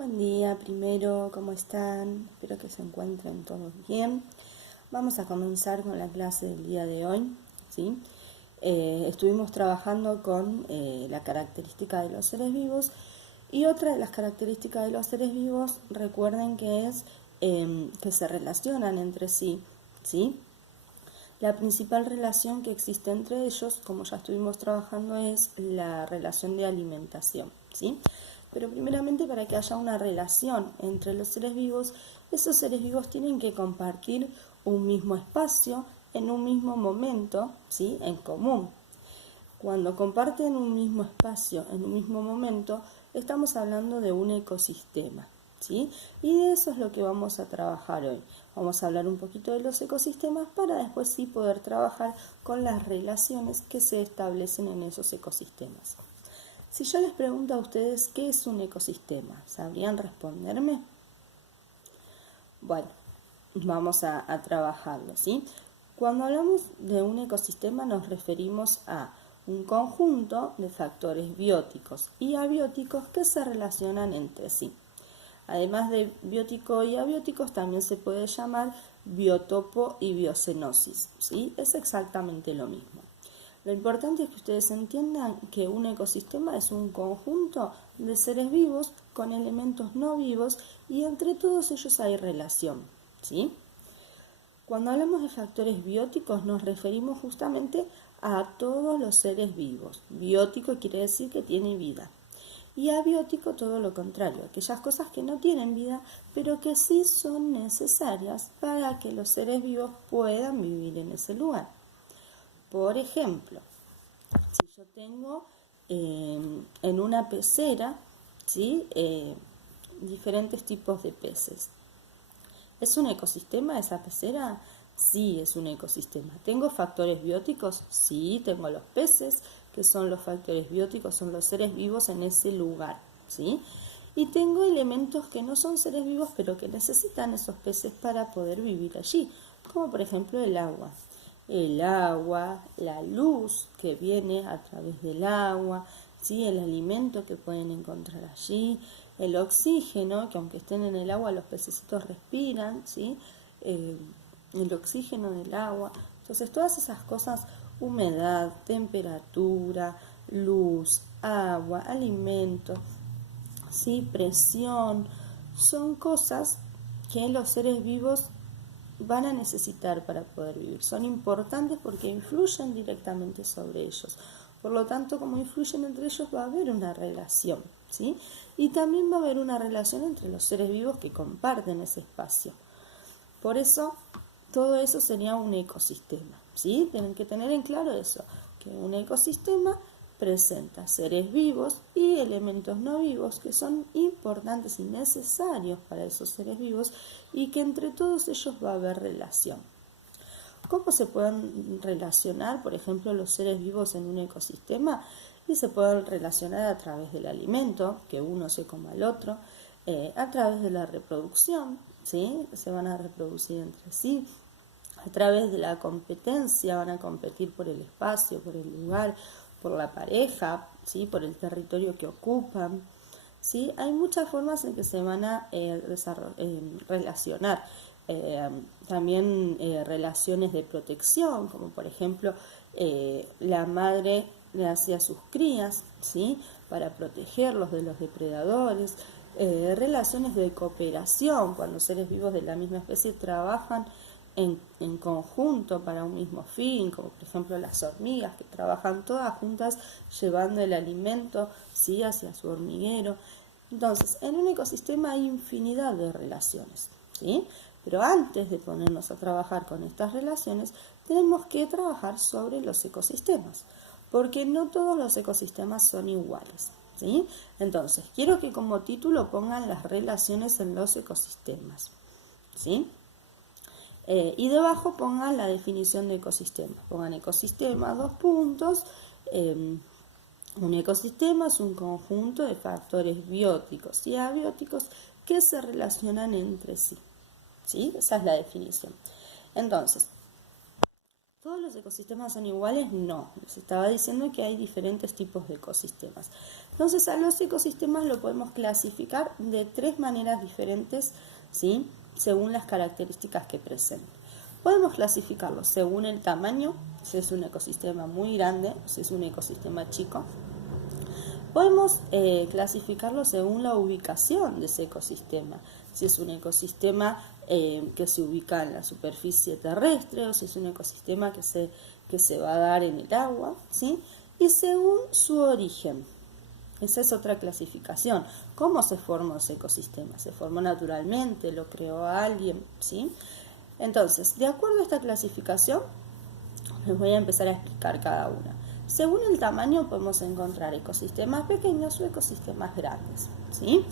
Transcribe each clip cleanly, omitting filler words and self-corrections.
Buen día, primero, ¿cómo están? Espero que se encuentren todos bien. Vamos a comenzar con la clase del día de hoy, ¿sí? Estuvimos trabajando con la característica de los seres vivos y otra de las características de los seres vivos, recuerden que es que se relacionan entre sí, ¿sí? La principal relación que existe entre ellos, como ya estuvimos trabajando, es la relación de alimentación, ¿sí? Pero primeramente, para que haya una relación entre los seres vivos, esos seres vivos tienen que compartir un mismo espacio en un mismo momento, ¿sí? En común. Cuando comparten un mismo espacio en un mismo momento, estamos hablando de un ecosistema, ¿sí? Y de eso es lo que vamos a trabajar hoy. Vamos a hablar un poquito de los ecosistemas para después sí poder trabajar con las relaciones que se establecen en esos ecosistemas. Si yo les pregunto a ustedes qué es un ecosistema, ¿sabrían responderme? Bueno, vamos a trabajarlo, ¿sí? Cuando hablamos de un ecosistema nos referimos a un conjunto de factores bióticos y abióticos que se relacionan entre sí. Además de biótico y abióticos, también se puede llamar biotopo y biocenosis, ¿sí? Es exactamente lo mismo. Lo importante es que ustedes entiendan que un ecosistema es un conjunto de seres vivos con elementos no vivos y entre todos ellos hay relación, ¿sí? Cuando hablamos de factores bióticos nos referimos justamente a todos los seres vivos. Biótico quiere decir que tiene vida. Y abiótico todo lo contrario, aquellas cosas que no tienen vida, pero que sí son necesarias para que los seres vivos puedan vivir en ese lugar. Por ejemplo, si yo tengo en una pecera, ¿sí? Diferentes tipos de peces. ¿Es un ecosistema esa pecera? Sí, es un ecosistema. ¿Tengo factores bióticos? Sí, tengo los peces, que son los factores bióticos, son los seres vivos en ese lugar, ¿sí? Y tengo elementos que no son seres vivos, pero que necesitan esos peces para poder vivir allí, como por ejemplo el agua. El agua, la luz que viene a través del agua, ¿sí? El alimento que pueden encontrar allí, el oxígeno, que aunque estén en el agua los pececitos respiran, ¿sí? El oxígeno del agua. Entonces todas esas cosas, humedad, temperatura, luz, agua, alimento, ¿sí? Presión, son cosas que los seres vivos van a necesitar para poder vivir. Son importantes porque influyen directamente sobre ellos. Por lo tanto, como influyen entre ellos, va a haber una relación, ¿sí? Y también va a haber una relación entre los seres vivos que comparten ese espacio. Por eso, todo eso sería un ecosistema, ¿sí? Tienen que tener en claro eso, que un ecosistema presenta seres vivos y elementos no vivos que son importantes y necesarios para esos seres vivos y que entre todos ellos va a haber relación. ¿Cómo se pueden relacionar, por ejemplo, los seres vivos en un ecosistema? Y se pueden relacionar a través del alimento, que uno se coma al otro, a través de la reproducción, ¿sí? Se van a reproducir entre sí, a través de la competencia, van a competir por el espacio, por el lugar, por la pareja, ¿sí? Por el territorio que ocupan, ¿sí? Hay muchas formas en que se van a relacionar. También relaciones de protección, como por ejemplo la madre le hacía a sus crías, ¿sí? Para protegerlos de los depredadores. Relaciones de cooperación, cuando seres vivos de la misma especie trabajan en conjunto para un mismo fin, como por ejemplo las hormigas que trabajan todas juntas llevando el alimento, ¿sí? Hacia su hormiguero. Entonces, en un ecosistema hay infinidad de relaciones, ¿sí? Pero antes de ponernos a trabajar con estas relaciones, tenemos que trabajar sobre los ecosistemas, porque no todos los ecosistemas son iguales, ¿sí? Entonces, quiero que como título pongan las relaciones en los ecosistemas, ¿sí? Y debajo pongan la definición de ecosistema. Pongan ecosistema, dos puntos. Un ecosistema es un conjunto de factores bióticos y abióticos que se relacionan entre sí, ¿sí? Esa es la definición. Entonces, ¿Todos los ecosistemas son iguales? No, les estaba diciendo que hay diferentes tipos de ecosistemas. Entonces a los ecosistemas lo podemos clasificar de 3 maneras diferentes, ¿sí? Según las características que presenten. Podemos clasificarlos según el tamaño, si es un ecosistema muy grande, si es un ecosistema chico. Podemos clasificarlo según la ubicación de ese ecosistema, si es un ecosistema que se ubica en la superficie terrestre o si es un ecosistema que se va a dar en el agua, ¿sí? Y según su origen. Esa es otra clasificación. ¿Cómo se formó ese ecosistema? ¿Se formó naturalmente? ¿Lo creó alguien? ¿Sí? Entonces, de acuerdo a esta clasificación, les voy a empezar a explicar cada una. Según el tamaño podemos encontrar ecosistemas pequeños o ecosistemas grandes, ¿sí?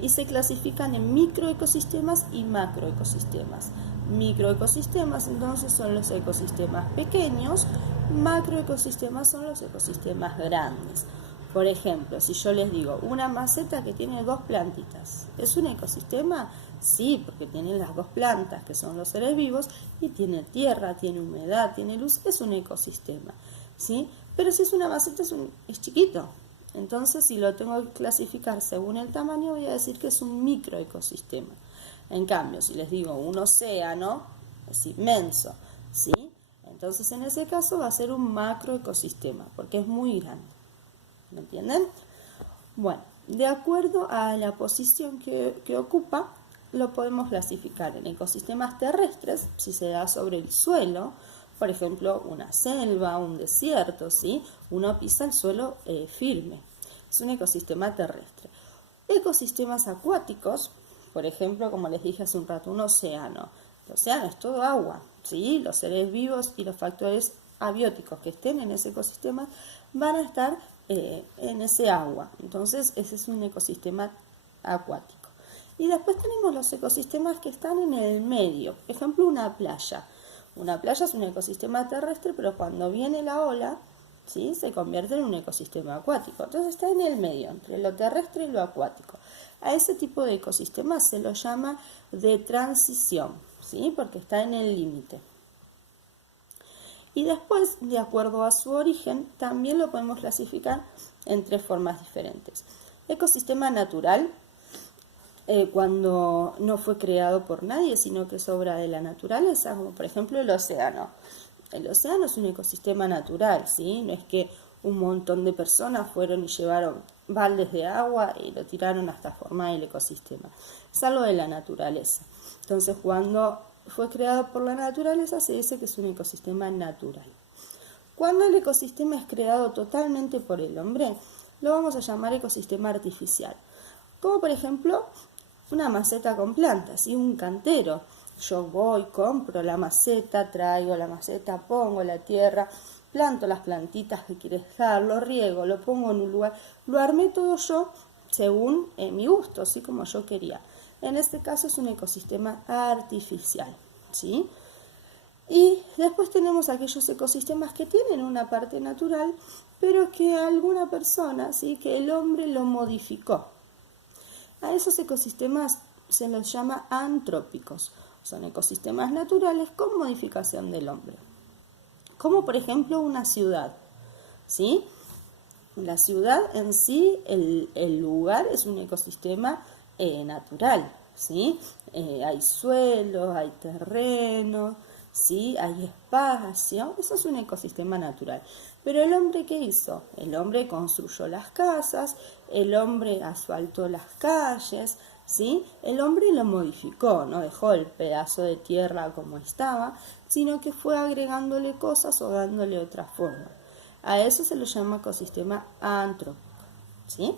Y se clasifican en microecosistemas y macroecosistemas. Microecosistemas entonces son los ecosistemas pequeños, macroecosistemas son los ecosistemas grandes. Por ejemplo, si yo les digo una maceta que tiene 2 plantitas, ¿es un ecosistema? Sí, porque tiene las 2 plantas que son los seres vivos y tiene tierra, tiene humedad, tiene luz, es un ecosistema, ¿sí? Pero si es una maceta es chiquito. Entonces, si lo tengo que clasificar según el tamaño, voy a decir que es un microecosistema. En cambio, si les digo un océano, es inmenso, ¿sí? Entonces, en ese caso va a ser un macroecosistema, porque es muy grande. ¿Me entienden? Bueno, de acuerdo a la posición que ocupa, lo podemos clasificar en ecosistemas terrestres, si se da sobre el suelo, por ejemplo, una selva, un desierto, ¿sí? Uno pisa el suelo firme. Es un ecosistema terrestre. Ecosistemas acuáticos, por ejemplo, como les dije hace un rato, un océano. El océano es todo agua, ¿sí? Los seres vivos y los factores abióticos que estén en ese ecosistema van a estar en ese agua. Entonces, ese es un ecosistema acuático. Y después tenemos los ecosistemas que están en el medio. Por ejemplo, una playa. Una playa es un ecosistema terrestre, pero cuando viene la ola, ¿sí? Se convierte en un ecosistema acuático. Entonces está en el medio, entre lo terrestre y lo acuático. A ese tipo de ecosistemas se lo llama de transición, ¿sí? Porque está en el límite. Y después, de acuerdo a su origen, también lo podemos clasificar en 3 formas diferentes. Ecosistema natural, cuando no fue creado por nadie, sino que es obra de la naturaleza, como por ejemplo el océano. El océano es un ecosistema natural, ¿sí? No es que un montón de personas fueron y llevaron baldes de agua y lo tiraron hasta formar el ecosistema. Es algo de la naturaleza. Entonces, cuando fue creado por la naturaleza, se dice que es un ecosistema natural. Cuando el ecosistema es creado totalmente por el hombre, lo vamos a llamar ecosistema artificial. Como por ejemplo, una maceta con plantas y un cantero. Yo voy, compro la maceta, traigo la maceta, pongo la tierra, planto las plantitas que quiero dejar, lo riego, lo pongo en un lugar, lo armé todo yo según mi gusto, así como yo quería. En este caso es un ecosistema artificial, ¿sí? Y después tenemos aquellos ecosistemas que tienen una parte natural, pero que alguna persona, ¿sí? Que el hombre lo modificó. A esos ecosistemas se los llama antrópicos. Son ecosistemas naturales con modificación del hombre. Como por ejemplo una ciudad, ¿sí? La ciudad en sí, el lugar es un ecosistema natural, ¿sí? Hay suelos, hay terreno, ¿sí? Hay espacio, eso es un ecosistema natural. Pero el hombre, ¿qué hizo? El hombre construyó las casas, el hombre asfaltó las calles, ¿sí? El hombre lo modificó, no dejó el pedazo de tierra como estaba, sino que fue agregándole cosas o dándole otra forma. A eso se lo llama ecosistema antrópico, ¿sí?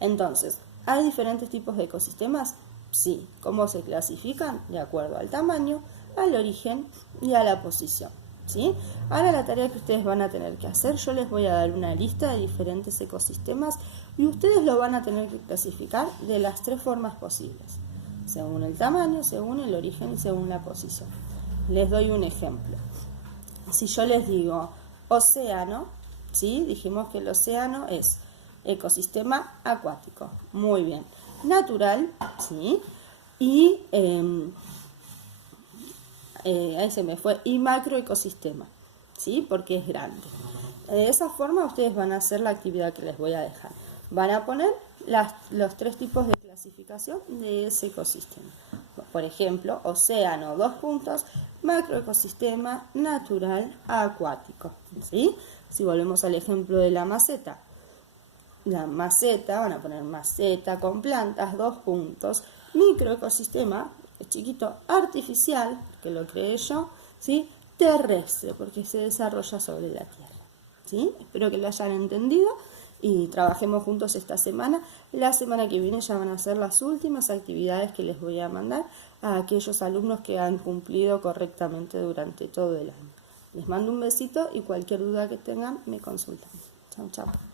Entonces, ¿hay diferentes tipos de ecosistemas? Sí. ¿Cómo se clasifican? De acuerdo al tamaño, al origen y a la posición, ¿sí? Ahora la tarea que ustedes van a tener que hacer, yo les voy a dar una lista de diferentes ecosistemas y ustedes lo van a tener que clasificar de las 3 formas posibles, según el tamaño, según el origen y según la posición. Les doy un ejemplo. Si yo les digo océano, ¿sí? Dijimos que el océano es ecosistema acuático. Muy bien. Natural, ¿sí? Y ahí se me fue, y macroecosistema, ¿sí? Porque es grande. De esa forma ustedes van a hacer la actividad que les voy a dejar. Van a poner los 3 tipos de clasificación de ese ecosistema. Por ejemplo, océano, 2 puntos, macroecosistema, natural, acuático, ¿sí? Si volvemos al ejemplo de la maceta, van a poner maceta con plantas, 2 puntos, microecosistema, es chiquito, artificial, que lo creé yo, ¿sí? Terrestre, porque se desarrolla sobre la Tierra, ¿sí? Espero que lo hayan entendido y trabajemos juntos esta semana. La semana que viene ya van a ser las últimas actividades que les voy a mandar a aquellos alumnos que han cumplido correctamente durante todo el año. Les mando un besito y cualquier duda que tengan me consultan. Chao, chao.